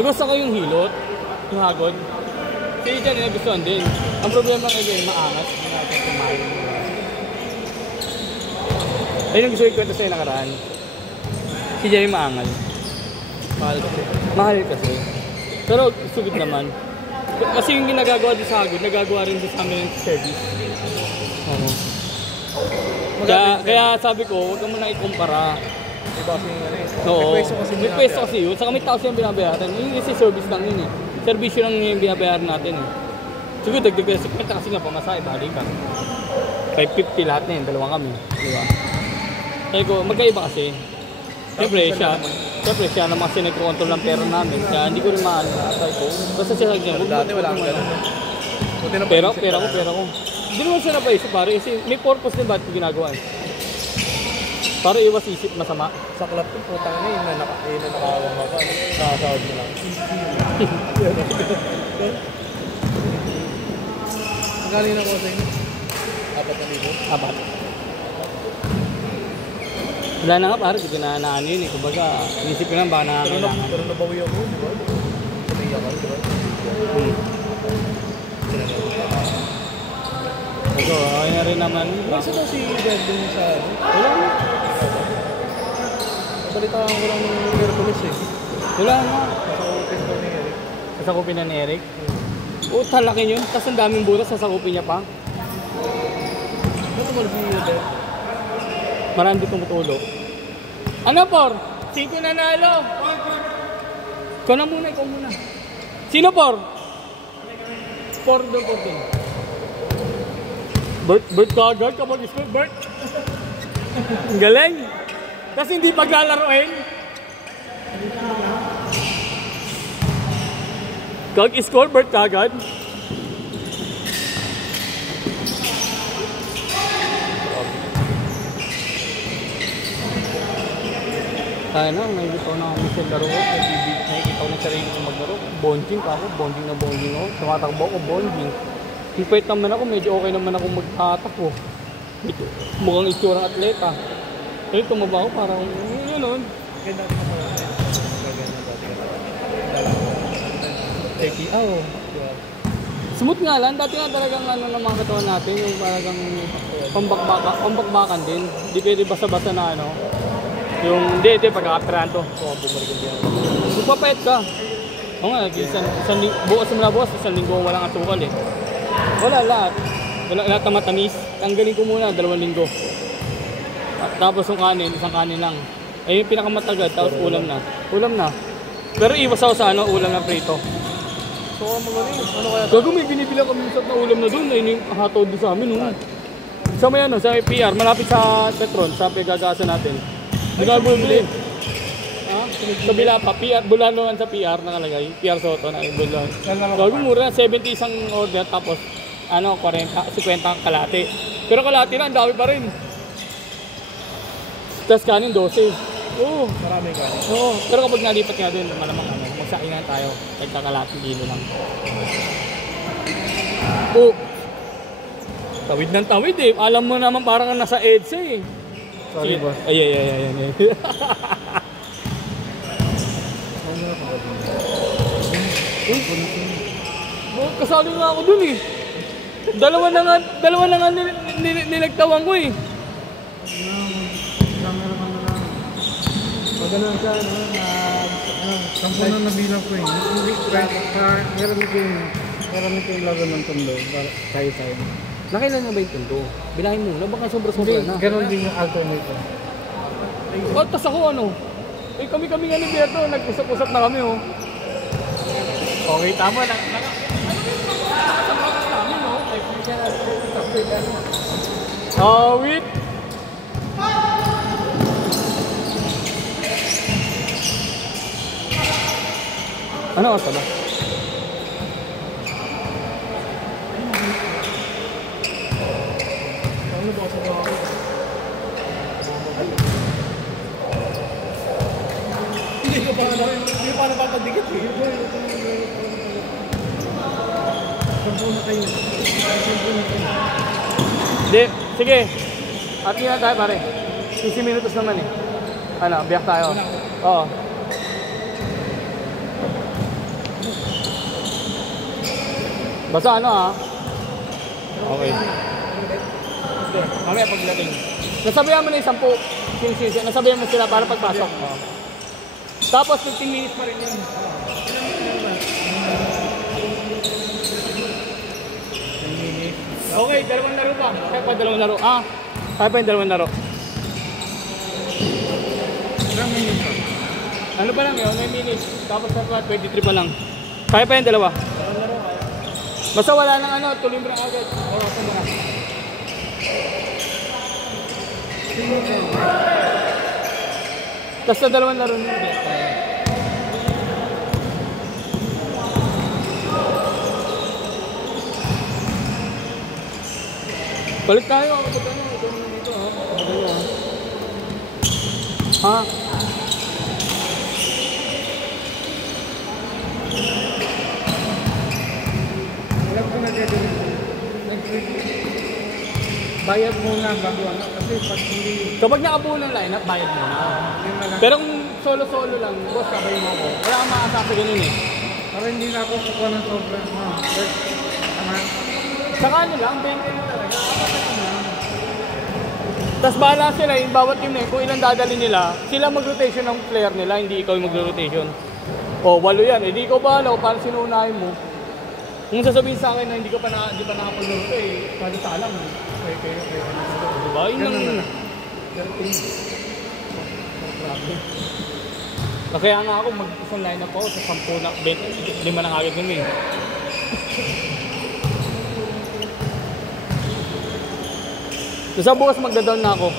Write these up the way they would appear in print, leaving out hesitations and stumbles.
Nagusto ko yung hilot, yung hagod. Si Jerry nagustuhan din. Ang problema ng Jerry, maangas. Ayun ang gusto ko kwento sa'yo nakaraan. Si Jerry maangal. Mahal kasi. Mahal kasi. Pero sugod naman. Kasi yung ginagagawa din sa hagod, nagagawa rin din sa amin ng service. Oo. Kaya sabi ko, huwag ka muna ikumpara. Iba kasi yung ano eh. Oo. Request kasi yun. Saka may tao siyang binabayaran. Yung kasi service lang yun eh. Servisyo lang yung binabayaran natin eh. Siguro dagdag sa kwenta kasi nga pamasahe, balik ka. 550 lahat na yun, dalawang kami. Diba? Sabi ko, magkaiba kasi. Siyempre siya naman kasi nagko-control ng pera namin. Kaya hindi ko rin maano na atay ko. Basta siya niya. Dati wala kang gano'n. Pera ko. Hindi naman siya napaisip pare. Kasi may purpose din ba't ko ginagawa eh. Para iwas isip masama. Sa club ko, putang na yun na nakawang ako. Nakasahod mo lang. Magaling na ko sa inyo. 4,000? Apat. Wala na nga pare, hindi na ano yun eh. Kumbaga, inisip ko lang baka nakakailangan. Pero nabawi ako, di ba? Sanay ako, di ba? Ito, okay na rin naman. Kasi daw si Dad dun sa ano? Wala na. Balitaan ko lang ng Hercules eh. Wala na. Sasakupin daw ni Eric. Sasakupin na ni Eric? Oo, talakin yun. Tapos ang daming butas, sasakupin niya pa. Ano tumalog yung Dad? Marami tumutulo. Ano por? 5 nanalo. Ikaw na muna, ikaw muna. Sino por? Por doon, por doon. Bert kagad ka mag-score, Bert. Ang galing. Kasi hindi paglalaroin. Kag-score, Bert kagad. Kaya na, nakikita ko na ako sa laro ko. Nakikita ko na sarili ko maglaro. Bonding pa ako, bonding na bonding ako. Tumatakbo ako, bonding. Hipait naman ako, medyo okay naman ako magtatakbo. Mukhang itsurang atleta. Kaya tumaba ako, parang yun. Ganda ka pala. Teki, smooth nga lang, dati nga talagang ano ng mga katawan natin, yung talagang pambakbakan din. Hindi pwede basta-basta na ano. Yung, hindi, pagkakapiran to. Oo, bumalik yan. Magpapayat ka. Oo nga, bukas mula bukas, 1 linggo walang asukal eh. Wala lahat. Wala lahat na matamis. Tanggalin ko muna, 2 linggo. Tapos yung kanin, isang kanin lang. Ay yung pinakamatagal, tapos ulam na. Pero iwas ako sa ano, ulam na prito. So, magaling. Ano kaya? Gago, may binibila kami sa ulam na doon. Ayun yung hotdog doon sa amin. Sa may ano, sa may PR, malapit sa Petron, sa pagkagasa natin. Hindi ka bumili. Sa Bilapa, PR, bulan naman sa PR nakalagay. PR Soto na bulan. Gago, mura na, 70 isang order, tapos ano, 40, 50 ang kalate. Pero kalate na, ang dami pa rin. Tapos kanin 12. Oo. Marami ka. Oo. Pero kapag nalipat nga doon, malamang ano, magsainan tayo. Nagkakalating kilo lang. Oo. Tawid ng tawid eh. Alam mo naman parang nasa EDSA eh. Sorry boss. Ay. Kasali nga ako dun eh. Dalawa na nga nilagtawan ko eh. Magalang siya, sampo na nabilang ko eh. Meron ko yung lago ng tondo tayo. Nakailan na ba yung tundo? Bilahin mo na, baka sobra-sobra na. Ganon din yung alternative. Tas ako ano? Eh kami nga ni Beto, nag-usap-usap na kami oh. Okay, tama na. Wait. Ano oras ba? Ano ba sa bago? Hindi pa napapadikit eh. Sampo na kayo. Hindi, sige. At yun na tayo pare. 15 minutos naman eh. Ano, biyak tayo. Oo. Basta ano ha? Okay. Mamaya pagdating. Nasabihan mo na yung 10. Nasabihan mo sila para pagpasok. Tapos 15 minutes pa rin yun. Okay, dalawang laro pa. Kaya pa dalawang laro. Kaya pa yung dalawang laro. Ano pa lang yun? 9 minutes. Tapos na 23 pa lang. Kaya pa yung dalawa. Basta wala nang ano, tuloy mo na agad. Orasan mo na. Tapos na dalawang laro nyo. Balik tayo. Ito dito ha. Alam ko na dito. Bayad muna bago ano. Kasi pag hindi... Kapag nakabuo ng lineup, bayad muna. Pero kung solo-solo lang, boss, sabay mo ako. Wala kang makasasa ganun eh. Para hindi na ako kukuha ng sobrang. Saka ano lang, 20 mo talaga. Tapos bahala sila yung bawat team na yun, kung ilang dadali nila, sila mag-rotation ng player nila, hindi ikaw yung mag-rotation. O, 8 yan. Eh, di ikaw bahala kung paano sinuunahin mo. Kung sasabihin sa akin na hindi pa nakapag-roto eh, pwede salang. Diba? Yun lang. Kaya nga ako mag-isang line-up ako sa 10 na, 5 na agad kami. So bukas magda-down na ako.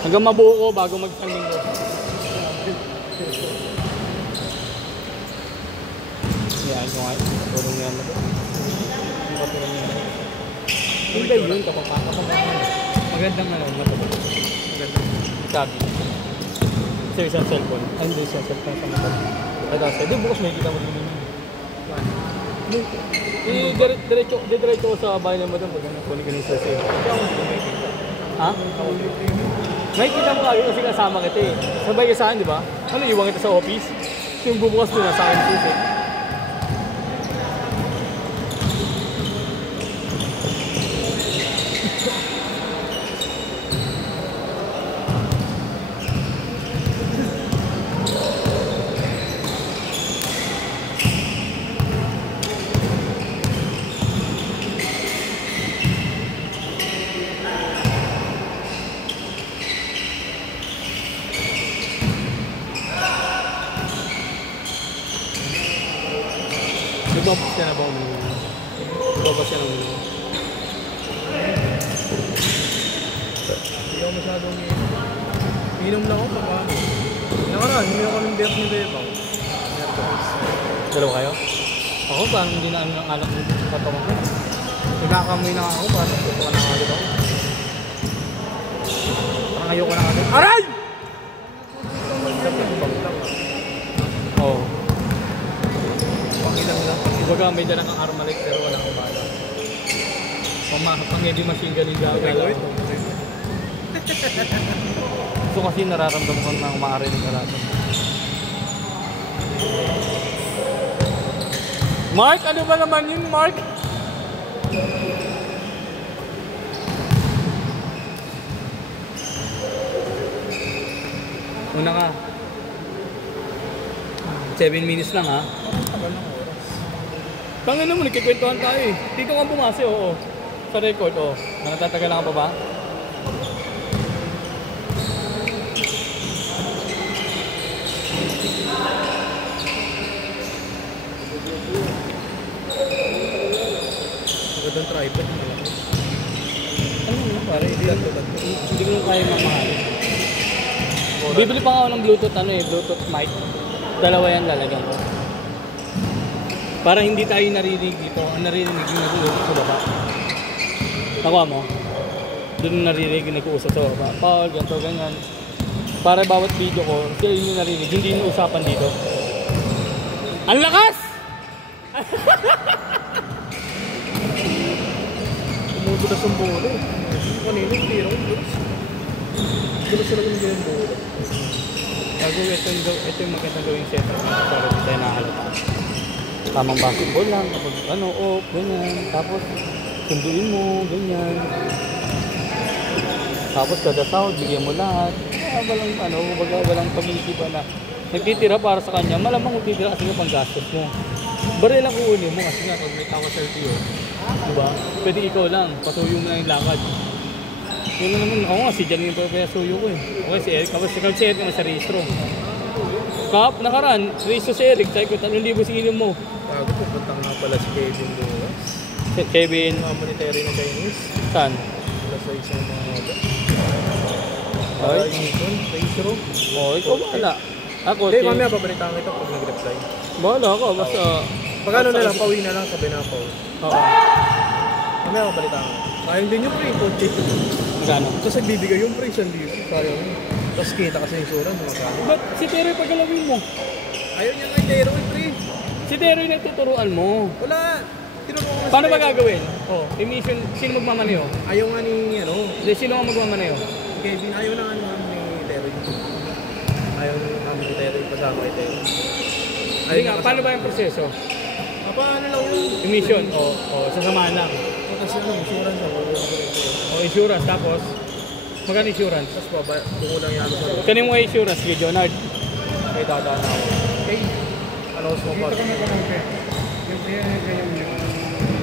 Hanggang mabuo ko bago mag-standing ko. Yan ko nga. Tulong yan na to. Hindi pa tulong yan. Hindi yun kapapaka. Magandang ano. Magandang. Sabi. Sa isang cellphone. Ay hindi isang cellphone sa mga. Ay tapos. Hindi bukas may kita mo din yun. Diretso ko sa bahay ng madam pag kunin ka ng sasi. Ha? May kita mo kagad kasi kasama kita eh. Sabay ka sa akin, di ba? Ano, iwan kita sa office? Yung bubukas doon na sa akin susi. Nagbapas ka na ba uminom? Nagbapas ka na uminom? Hindi ako masyadong inom lang ako sa bahay. Nakaraan, hindi ako ng beer ni Bebang. Dalawa kayo? Ako parang hindi na ano ng alak ng katawan ko. Nagkakamoy na ako, parang tutuwa na agad ako. Parang ayoko na agad. Aray! Oo. Pangilang lang. Ibaga may dalang ang Armalite pero walang bala. Pang-heavy machine galing gagawin. So kasi nararamdaman ko na umaarinig ka natin. Mark, ano ba naman yun, Mark? Una ka. 7 minutes lang ha. Tangin mo, nagkikwentuhan tayo eh. Dito kang bumase, oo. Sa record, oo. Natatagal ka pa ba? Magandang tripod. Ano mo, pare? Hindi ko na kaya mamahalin. Oras. Bibili pa nga ako ng Bluetooth, Bluetooth mic. Dalawa yan lalagyan ko. Para hindi tayo naririnig dito. Ang naririnig yung nag-uusap sa baba. Nakuha mo? Doon naririnig yung nag-uusap sa baba. Paul, ganito, ganyan. Para bawat video ko, sila yung narinig. Hindi yung usapan dito. Ang lakas! Umudulas ang bola eh. Kanina, tira ko. Dulas sila kung hindi yung bola. Gagawin ito yung magandang gawing setup nito para hindi tayo nakahalata. Tamang basketball lang, kapag ano, off, ganyan. Tapos, sunduin mo, ganyan. Tapos kada sahod, bigyan mo lahat. Walang ano, walang pag-iisipan na nagtitira para sa kanya. Malamang kung titira kasi pang gastos mo. Baril lang kuunin mo kasi nga pag may tawa sa LTO. Diba? Pwede ikaw lang, pasuyo mo na yung lakad. Yun na naman, ako nga, si Jan yung pasuyo ko eh. Okay, si Eric, tapos si Eric naman sa registro. Kap, nakaraan, registro si Eric, sabi ko, 3,000 singilin mo. Bago pupuntang nga pala si Kevin Luas. Kevin? Mga monetary na Chinese. Saan? Wala sa isang mga hotel. Ay? Yun, registro. Oh, ikaw bahala. Ako, Hindi, mamaya babalitaan kita pag nag-reply. bahala ako, basta... Pag ano na lang, pauwi na lang, sabi na pauwi. Oo. Mamaya babalitaan ko. Sayang din yung pre, coach. Magkano? Tapos nagbibigay yung pre, 1,000. Sayang yun. Tapos kita kasi yung insurance, magkano. Ba't si Terry pagkalawin mo? Ayaw niya nga Tero, pre. Si Terry na tuturuan mo. Wala. Tinuro ko Paano ba gagawin? Oh, emission, sino magmamaneho? Ayaw nga ni, ano, Hindi, sino ang magmamaneho? Kevin, ayaw na nga ni Tero. Ayaw namin ni Tero, pasama kay Tero. Hindi nga, paano ba yung proseso? Paano lang yun? Emission, o sasamahan lang. Kasi ano, insurance ako. O insurance, tapos, magkano insurance? Tapos kukulang yan sa Kanin mo insurance, kay Jonard. may dadaan ako. Okay. Announce mo pa.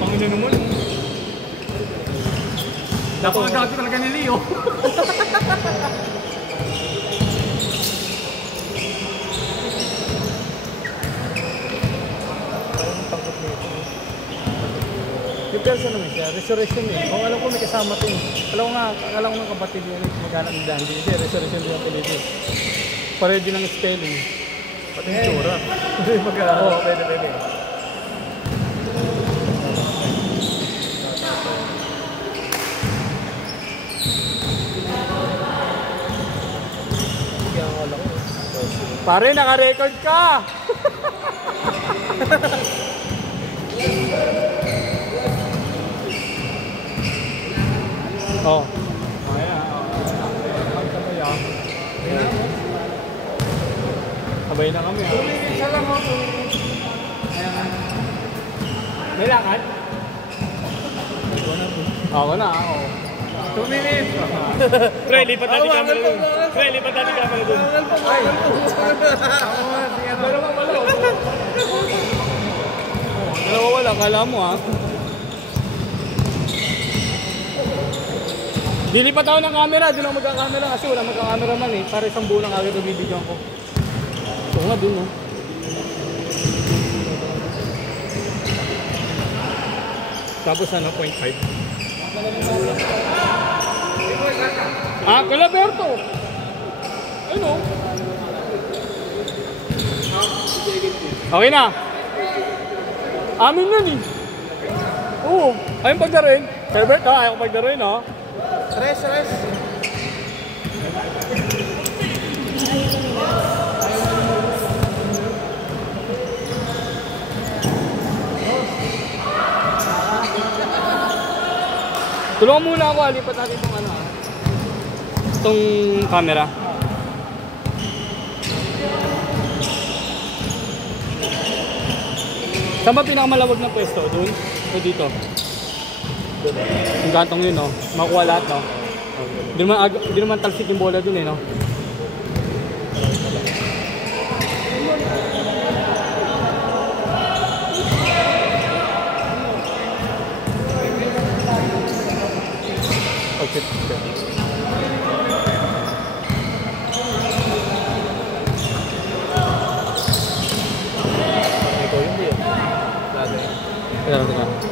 Pangina naman. Napakagabi talaga ni Leo. Yung person naman siya, restoration eh. Kung alam ko may kasama to eh. Alam ko nga kapatid yun, mag-anak ni Dandy. Kasi restoration din ang Pilipino. Pareho din ang spelling. Pati yung tsura. Hindi mag-anak. Oo, pwede. Kaya ang alam ko. Pare, naka-record ka! Oh. Sabay na kami. Isa lang mo. May lakad? Ako na, ako. 2 minutes. Pre, lipat natin camera dun. Pre, lipat natin camera dun. Ay. Dalawa wala, kala mo ha. Dilipat ako ng camera, di lang magka-camera kasi wala magka-camera man eh. Para isang buo lang agad ang bibigyan ko. So nga dun no. Tapos ano, 0.5. Ah, Calaberto! Ano? Okay na. Amin yan eh. Oo. Ayun pagdarin. Herbert ha, ayaw pagdarin ha. Rest. Tulungan muna ako, lipat natin itong ano ha. Itong camera. Saan ba pinakamalawag na pwesto? Doon? O dito? Yung gantong yun, no? Makuha lahat, no? Hindi naman talsik yung bola dun, eh, no? Okay. Ikaw yun din. Lagi. Teka.